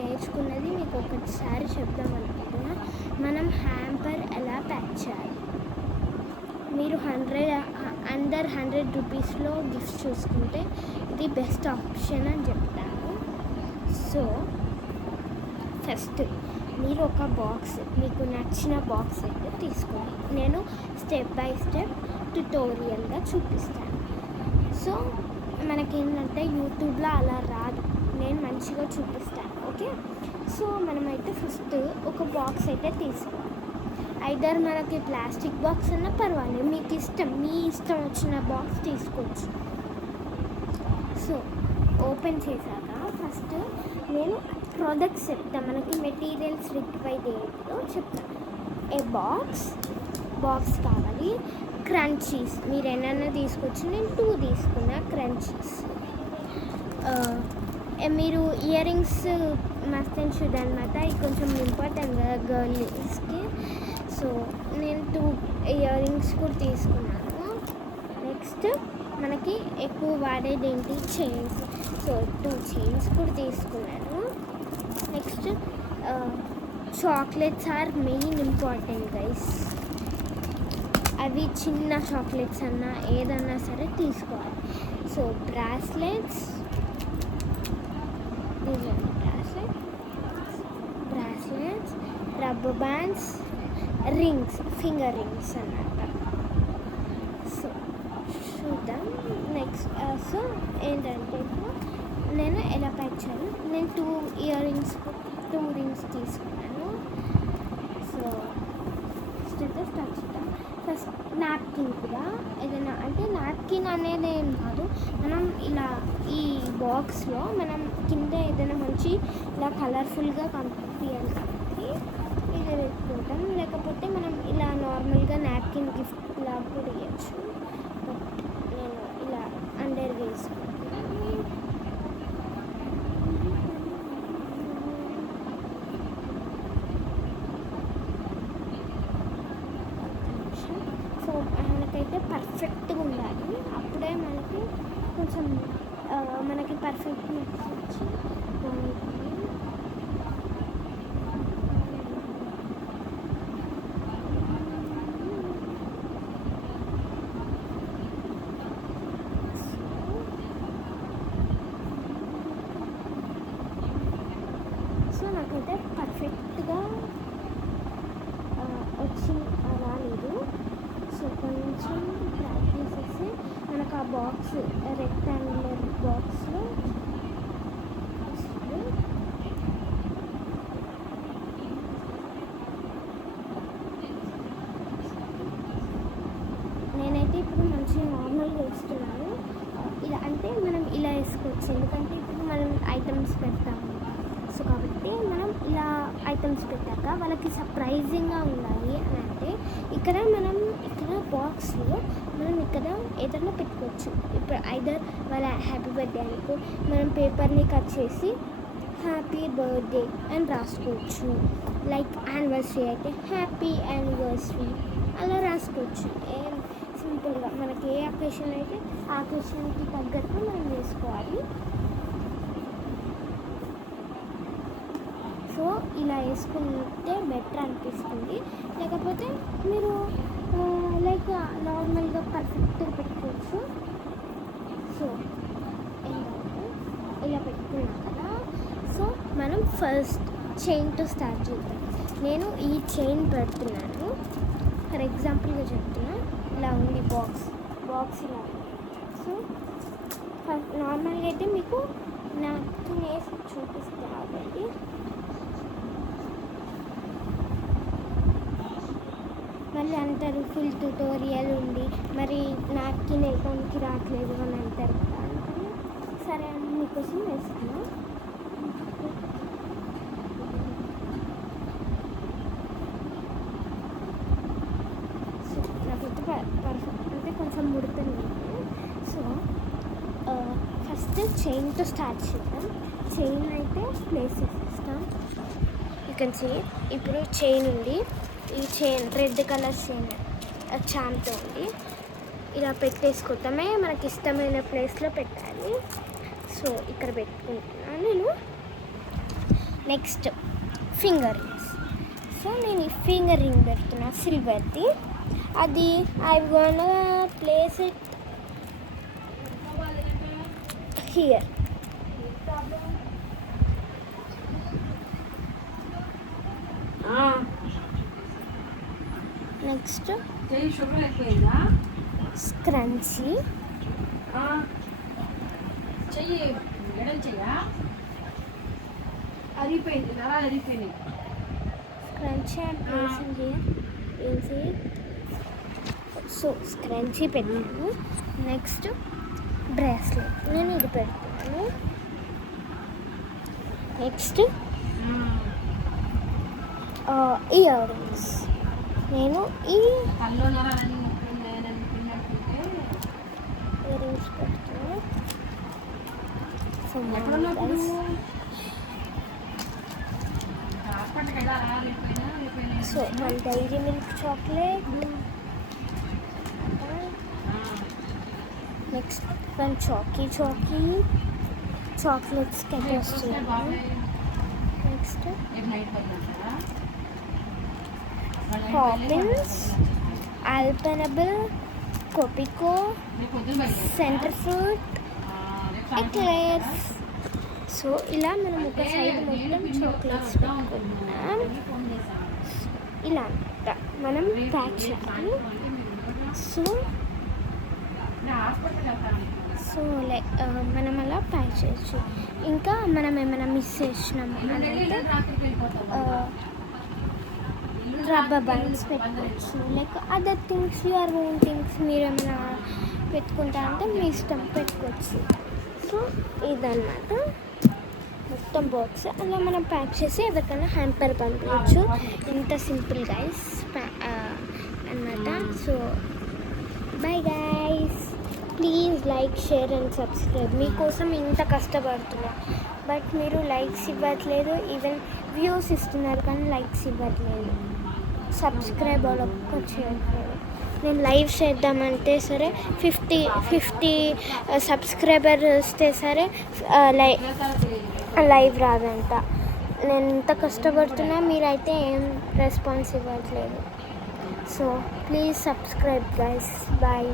నేర్చుకున్నది మీకు ఒకసారి చెప్దాం అనుకుంటున్నా. మనం హ్యాంపర్ ఎలా ప్యాక్ చేయాలి. మీరు అండర్ 100 రూపీస్లో గిఫ్ట్స్ చూసుకుంటే ఇది బెస్ట్ ఆప్షన్ అని చెప్తాను. సో ఫస్ట్ మీరు ఒక బాక్స్, మీకు నచ్చిన బాక్స్ అయితే తీసుకోండి. నేను స్టెప్ బై స్టెప్ ట్యుటోరియల్గా చూపిస్తాను. సో మనకేంటంటే యూట్యూబ్లో అలా రాదు, నేను మంచిగా చూపిస్తాను. ఓకే, సో మనమైతే ఫస్ట్ ఒక బాక్స్ అయితే తీసుకోవాలి. ఐదర్ మనకి ప్లాస్టిక్ బాక్స్ అన్నా పర్వాలేదు, మీకు ఇష్టం, మీ ఇష్టం వచ్చిన బాక్స్ తీసుకోవచ్చు. సో ఓపెన్ చేశాక ఫస్ట్ నేను ప్రోడక్ట్స్ చెప్తాను, మనకి మెటీరియల్స్ రిక్వైర్డ్ ఏంటో చెప్తాను. ఏ బాక్స్ కావాలి. క్రంచీస్ మీరు ఎన్నైనా తీసుకోవచ్చు, నేను 2 తీసుకున్నా క్రంచీస్. మీరు ear rings must and should అనమాట, ఇది కొంచెం ఇంపార్టెంట్ కదా గర్ల్స్కి. సో నేను 2 ఇయర్ రింగ్స్ కూడా తీసుకున్నాను. నెక్స్ట్ మనకి ఎక్కువ వాడేది ఏంటి, చైన్స్. సో 2 చైన్స్ కూడా తీసుకున్నాను. Next chocolates are main important guys. అవి చిన్న చాక్లెట్స్ అన్నా ఏదన్నా సరే తీసుకోవాలి. So bracelets, rubber bands, rings, finger rings అన్నమాట. సో చూద్దాం నెక్స్ట్. సో ఏంటంటే ఇప్పుడు నేను ఎలా ప్యాక్ చేయాలి. నేను 2 ఇయర్ రింగ్స్, 2 రింగ్స్ తీసుకున్నాను. సో స్టార్ట్ చేద్దాం. ఫస్ట్ నాప్కిన్ కూడా ఏదైనా, అంటే నాప్కిన్ అనేది ఏం కాదు, మనం ఇలా ఈ బాక్స్లో మనం కింద ఏదైనా మంచి ఇలా కలర్ఫుల్గా కనిపించాలి కాబట్టి ఇది పెట్టుకుంటాం. లేకపోతే మనం ఇలా నార్మల్గా నాప్కిన్ గిఫ్ట్ లాగా కూడా ఇవ్వచ్చు. బట్ నేను ఇలా అండర్ వేసుకుంటాను. సో మనకైతే పర్ఫెక్ట్గా ఉండాలి, అప్పుడే మనకి కొంచెం మనకి పర్ఫెక్ట్నెస్ వచ్చి బాగుంటుంది. సో నాకైతే పర్ఫెక్ట్గా వచ్చి రాలేదు. సో కొంచెం ప్రాక్టీస్ చేసి మనకు ఆ బాక్స్ రెక్టాంగులర్ బాక్స్లో నేనైతే ఇప్పుడు మంచిగా నార్మల్గా వేస్తున్నాను. ఇలా అంటే మనం ఇలా వేసుకోవచ్చు, ఎందుకంటే ఇప్పుడు మనం ఐటమ్స్ పెడతాము. సో కాబట్టి మనం ఇలా ఐటమ్స్ పెట్టాక వాళ్ళకి సర్ప్రైజింగ్గా ఉండాలి అని అంటే ఇక్కడ బాక్స్లో మనం ఇక్కడ ఏదైనా పెట్టుకోవచ్చు. ఇప్పుడు ఐదర్ వాళ్ళ హ్యాపీ బర్త్డే అనుకో, మనం పేపర్ని కట్ చేసి హ్యాపీ బర్త్డే అని రాసుకోవచ్చు. లైక్ యానివర్సరీ అయితే హ్యాపీ యానివర్సరీ అలా రాసుకోవచ్చు. ఏం సింపుల్గా మనకి ఏ అకేషన్ అయితే ఆ అకేషన్కి తగ్గట్టు మనం వేసుకోవాలి. సో ఇలా వేసుకుంటే బెటర్ అనిపిస్తుంది. లేకపోతే మీరు లైక్ నార్మల్గా పర్ఫెక్ట్గా పెట్టుకోవచ్చు. సో ఏంటంటే ఇలా పెట్టుకున్నాం కదా. సో మనం ఫస్ట్ చైన్తో స్టార్ట్ చేద్దాం. నేను ఈ చైన్ పెడుతున్నాను, ఫర్ ఎగ్జాంపుల్గా చెప్తున్నా. ఇలా ఉంది బాక్స్ ఇలా. సో నార్మల్గా అయితే మీకు నాకు వేసి చూపిస్తే ఆల్రెడీ. మళ్ళీ అంటారు ఫుల్ ట్యుటోరియల్ ఉంది, మరి నాకు నేర్పడానికి రావట్లేదు అని అంటారు కదా. అంటే సరే అని మీకోసం వేస్తున్నాను. సో నాకైతే పర్ఫెక్ట్ అంటే కొంచెం ముడుతుంది. సో ఫస్ట్ చైన్తో స్టార్ట్ చేద్దాం. చైన్ అయితే ప్లేస్ చేసేస్తాం. యూ కెన్ సీ ఇప్పుడు చైన్ ఉంది. ఈ చైన్ రెడ్ కలర్ చైన్ చామ్తో ఉంది. ఇలా పెట్టేసుకుంటామే, మనకి ఇష్టమైన ప్లేస్లో పెట్టాలి. సో ఇక్కడ పెట్టుకుంటున్నాను నేను. Next finger rings. సో నేను ఈ ఫింగర్ రింగ్ పెడుతున్నా సిల్వర్ది. అది I gonna place it here. Next scrunchie. Scrunchie and placing here easy. So scrunchie పెట్టాను. నెక్స్ట్ బ్రేస్లెట్ నేను ఇది పెడతాను. నెక్స్ట్ ఇయర్ రింగ్స్ నేను ఈ ఇయర్ రింగ్స్ పెడతాను. సో మన Dairy Milk chocolate. Next one chocolates వస్తున్నాను. Next Poppins, Alpenliebe, Kopiko, Center Fruit, Eclairs. So ఇలా మనం ఒక సైడ్ మొత్తం చాక్లెట్స్ పెట్టుకుంటున్నాం. ఇలా అనమాట మనం ప్యాక్ చేయాలి. సో లైక్ మనం అలా ప్యాక్ చేయొచ్చు. ఇంకా మనం ఏమైనా మిస్ చేసినాం అంటే రబ్బర్ బ్యాండ్స్ పెట్టుకోవచ్చు. Like other things, your own things మీరు ఏమైనా పెట్టుకుంటా అంటే మీ ఇష్టం పెట్టుకోవచ్చు. సో ఇదన్నమాట మొత్తం బాక్స్. అలా మనం ప్యాక్ చేసి ఎవరికైనా హ్యాంపర్ పంపించవచ్చు. ఇంత సింపుల్ గైస్ అన్నమాట. So bye guys, please like, share and subscribe. మీకోసం ఇంత కష్టపడుతున్నా బట్ మీరు లైక్స్ ఇవ్వట్లేదు. ఈవెన్ వ్యూస్ ఇస్తున్నారు కానీ లైక్స్ ఇవ్వట్లేదు. సబ్స్క్రైబ్ ఒక్కటి చేయట్లేదు. నేను లైవ్ చేద్దామంటే సరే 50 సబ్స్క్రైబర్ వస్తే సరే లైవ్ రాదంట. నేను ఇంత కష్టపడుతున్నా మీరైతే ఏం రెస్పాన్స్ ఇవ్వట్లేదు. So please subscribe guys. Bye.